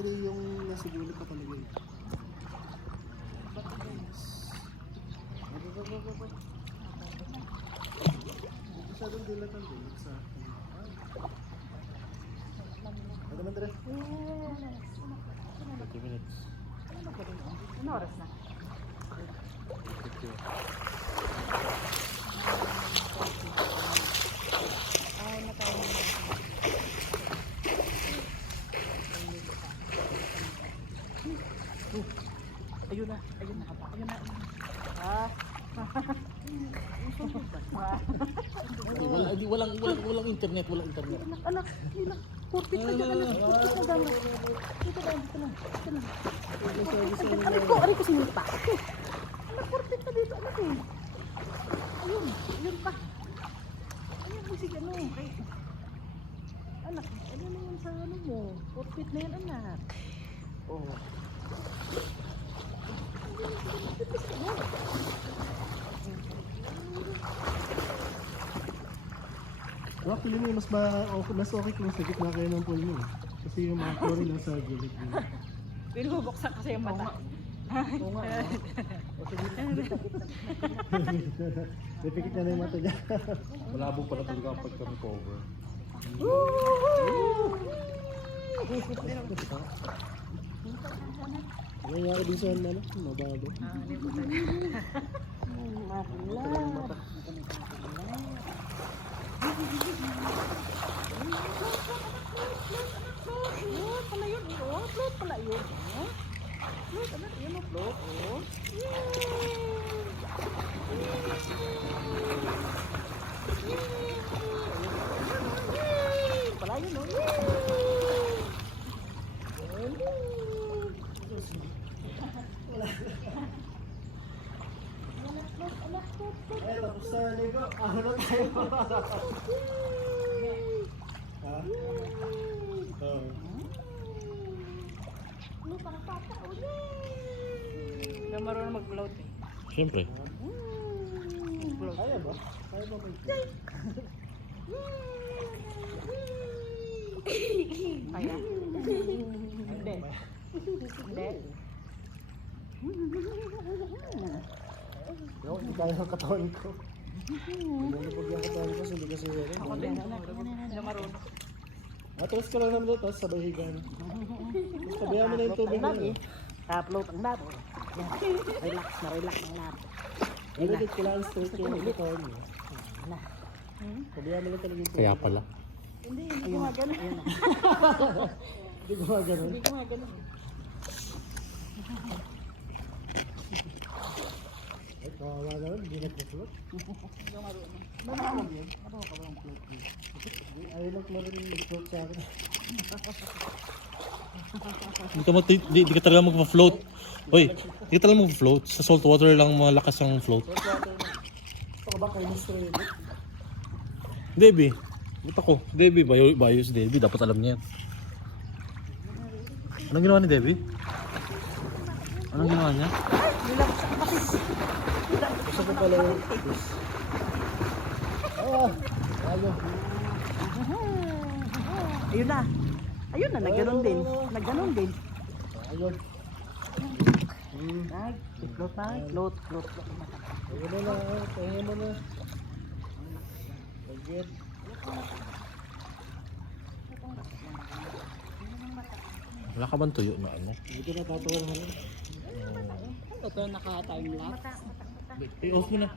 battery yung nasa gulong pa talaga yun. Masyadong dilatan din sa akin. Ano naman, Dre? 30 minutes. Ano oras na? Ay, natawa na. Ayun na. Walang internet. Anak, purpit na dyan, anak. Purpit na dyan. Dito lang. Aray ko sinimpa. Anak, purpit na dito, anak eh. Ayun pa. Ayun, musig ano. Anak, ano na yan sa ano mo? Purpit na yan, anak. Oh. Actually, mas okay kung sa gitna kayo ng pool mo. Kasi yung mga chlorine nasa gilid mo. Binubuksan kasi yung mata. Oo nga. Pipikit na yung mata niya. Malabo pala talaga pag kami cover. Ano nangyari din sa ano? Mababa. Float pala yun, oh. Float pala yun, oh. Float, anak, yun ang float, oh. Pala yun, oh. Eh, tapos sa ligo. Ano tayo? Ha? Oo. Hindi marunong mag-float eh. Siyempre. Kaya ba? Kaya ba mag Kaya? Hindi. Hindi kaya ang katawan ko. Nalipag yung katawan ko, hindi kasi yun. Ako din, hindi marunong. Atras ka lang naman doon, tapos sabay higan. Sabayan mo na yung tubig mo. Tapload ang labo. Relax ang labo. Pero dito kailangan straight yung katawan mo. Sabayan mo lang talaga yung tubig. Kaya pala. Hindi gumagano. Hindi gumagano. Hindi gumagano. Ay, kawawa naman, hindi nagpa-float. Hindi marunong. Marunong yun? Marunong ka ba ng float? Ayaw lang marunong mag-float sa akin. Di ka talaga magpa-float. Hoy, di ka talaga magpa-float. Sa salt water lang malakas ang float. Gusto ka ba kayo ng straight? Debbie. Ba't ako? Debbie, bayos Debbie. Dapat alam niya yan. Anong ginawa ni Debbie? Anong ginawa niya? Gusto ko pala yung ayaw. Ayun na. Ayun na, nagganon din. Ayun. Float na. Float. Ayun na. Ayun mo na. Pagkit. Wala ka bang tuyo na ano? Hindi ko natatawa na rin. Ito naka-time lapse. I-off mo na.